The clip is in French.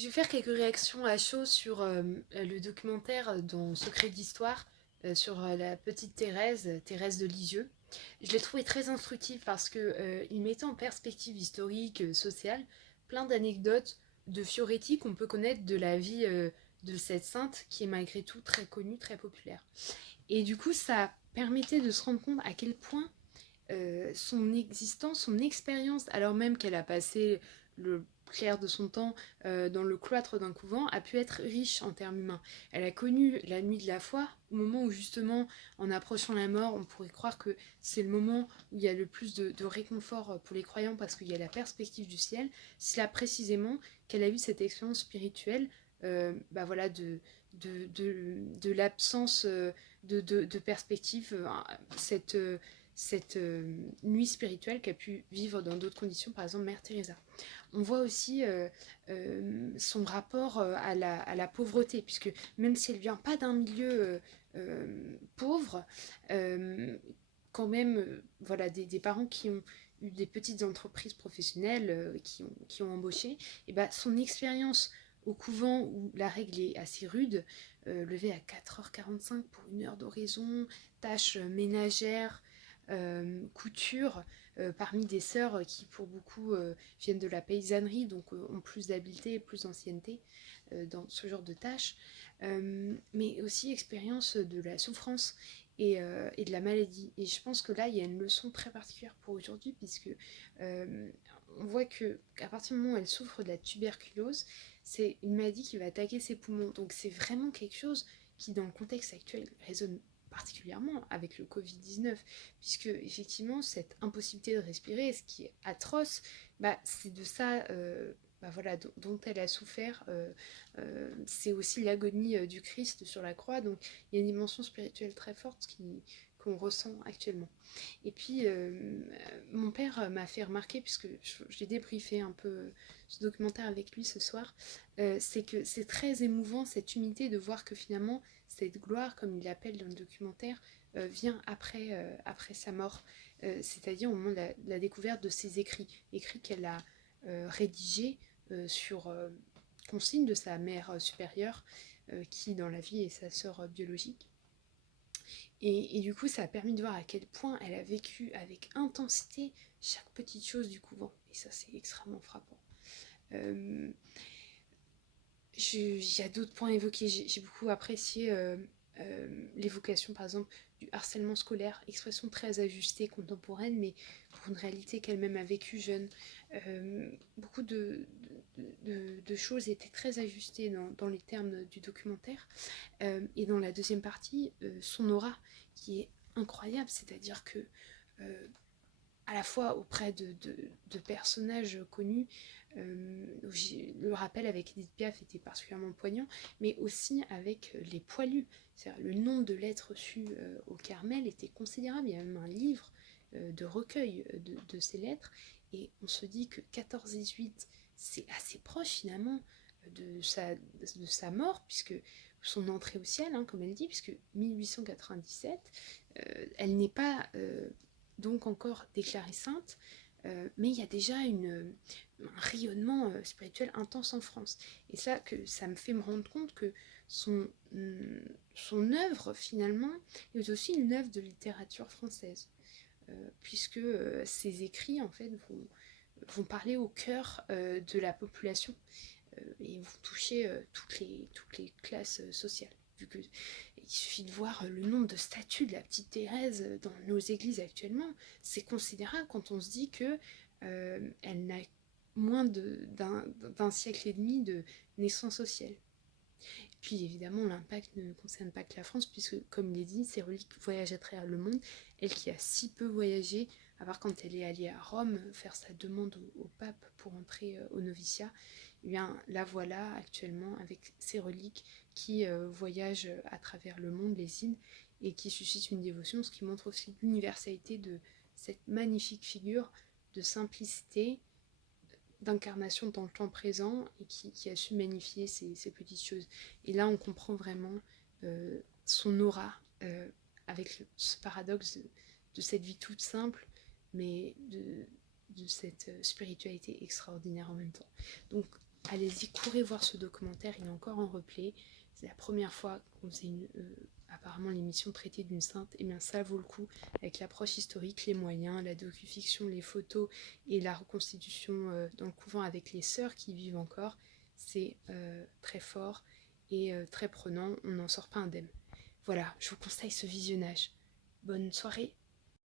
Je vais faire quelques réactions à chaud sur le documentaire dans Secret d'Histoire sur la petite Thérèse de Lisieux. Je l'ai trouvé très instructif parce qu'il mettait en perspective historique, sociale, plein d'anecdotes de Fioretti qu'on peut connaître de la vie de cette sainte qui est malgré tout très connue, très populaire. Et du coup, ça permettait de se rendre compte à quel point son existence, son expérience, alors même qu'elle a passé le clair de son temps dans le cloître d'un couvent, a pu être riche en termes humains. Elle a connu la nuit de la foi, au moment où justement, en approchant la mort, on pourrait croire que c'est le moment où il y a le plus de réconfort pour les croyants parce qu'il y a la perspective du ciel. C'est là précisément qu'elle a eu cette expérience spirituelle voilà, de l'absence de perspective, cette nuit spirituelle qu'a pu vivre dans d'autres conditions, par exemple Mère Teresa. On voit aussi son rapport à la pauvreté, puisque même si elle ne vient pas d'un milieu pauvre, quand même, voilà, des parents qui ont eu des petites entreprises professionnelles qui ont embauché, et ben, son expérience au couvent où la règle est assez rude, lever à 4h45 pour 1 heure d'oraison, tâches ménagères, couture, parmi des sœurs qui pour beaucoup viennent de la paysannerie, donc ont plus d'habileté et plus d'ancienneté dans ce genre de tâches, mais aussi expérience de la souffrance et de la maladie. Et je pense que là, il y a une leçon très particulière pour aujourd'hui, puisque on voit qu'à partir du moment où elle souffre de la tuberculose, c'est une maladie qui va attaquer ses poumons. Donc c'est vraiment quelque chose qui, dans le contexte actuel, résonne particulièrement avec le Covid-19, puisque effectivement, cette impossibilité de respirer, ce qui est atroce, c'est de ça voilà, dont elle a souffert. C'est aussi l'agonie du Christ sur la croix, donc il y a une dimension spirituelle très forte qu'on ressent actuellement. Et puis, mon père m'a fait remarquer, puisque j'ai débriefé un peu ce documentaire avec lui ce soir, c'est que c'est très émouvant cette humilité de voir que finalement, cette gloire, comme il l'appelle dans le documentaire, vient après sa mort, c'est-à-dire au moment de la découverte de ses écrits qu'elle a rédigés sur consigne de sa mère supérieure, qui dans la vie est sa sœur biologique. Et du coup, ça a permis de voir à quel point elle a vécu avec intensité chaque petite chose du couvent. Et ça, c'est extrêmement frappant. Il y a d'autres points évoqués. J'ai beaucoup apprécié l'évocation, par exemple, du harcèlement scolaire, expression très ajustée, contemporaine, mais pour une réalité qu'elle-même a vécue jeune. Beaucoup de choses étaient très ajustées dans les termes du documentaire. Et dans la deuxième partie, son aura, qui est incroyable, c'est-à-dire que à la fois auprès de personnages connus, le rappel avec Edith Piaf était particulièrement poignant, mais aussi avec les poilus. C'est-à-dire, le nombre de lettres reçues au Carmel était considérable. Il y a même un livre de recueil de ces lettres, et on se dit que 14-18, c'est assez proche finalement de sa mort, puisque son entrée au ciel, hein, comme elle dit, puisque 1897, elle n'est pas donc encore déclarée sainte, mais il y a déjà un rayonnement spirituel intense en France. Et ça me fait me rendre compte que son œuvre, finalement, est aussi une œuvre de littérature française, puisque ses écrits, en fait, vont parler au cœur de la population et vont toucher toutes les classes sociales. Vu que il suffit de voir le nombre de statues de la petite Thérèse dans nos églises actuellement, c'est considérable quand on se dit que elle n'a moins d'un siècle et demi de naissance au ciel. Puis évidemment, l'impact ne concerne pas que la France, puisque, comme il est dit, ces reliques voyagent à travers le monde. Elle qui a si peu voyagé, à part quand elle est allée à Rome faire sa demande au pape pour entrer au noviciat, eh bien, la voilà actuellement avec ses reliques qui voyagent à travers le monde, les îles, et qui suscitent une dévotion, ce qui montre aussi l'universalité de cette magnifique figure de simplicité, d'incarnation dans le temps présent, et qui a su magnifier ces petites choses. Et là, on comprend vraiment son aura, avec ce paradoxe de cette vie toute simple, mais de cette spiritualité extraordinaire en même temps. Donc, allez-y, courez voir ce documentaire, il est encore en replay. C'est la première fois qu'on faisait apparemment l'émission traitée d'une sainte, et bien ça vaut le coup, avec l'approche historique, les moyens, la docufiction, les photos et la reconstitution dans le couvent avec les sœurs qui vivent encore. C'est très fort et très prenant, on n'en sort pas indemne. Voilà, je vous conseille ce visionnage. Bonne soirée.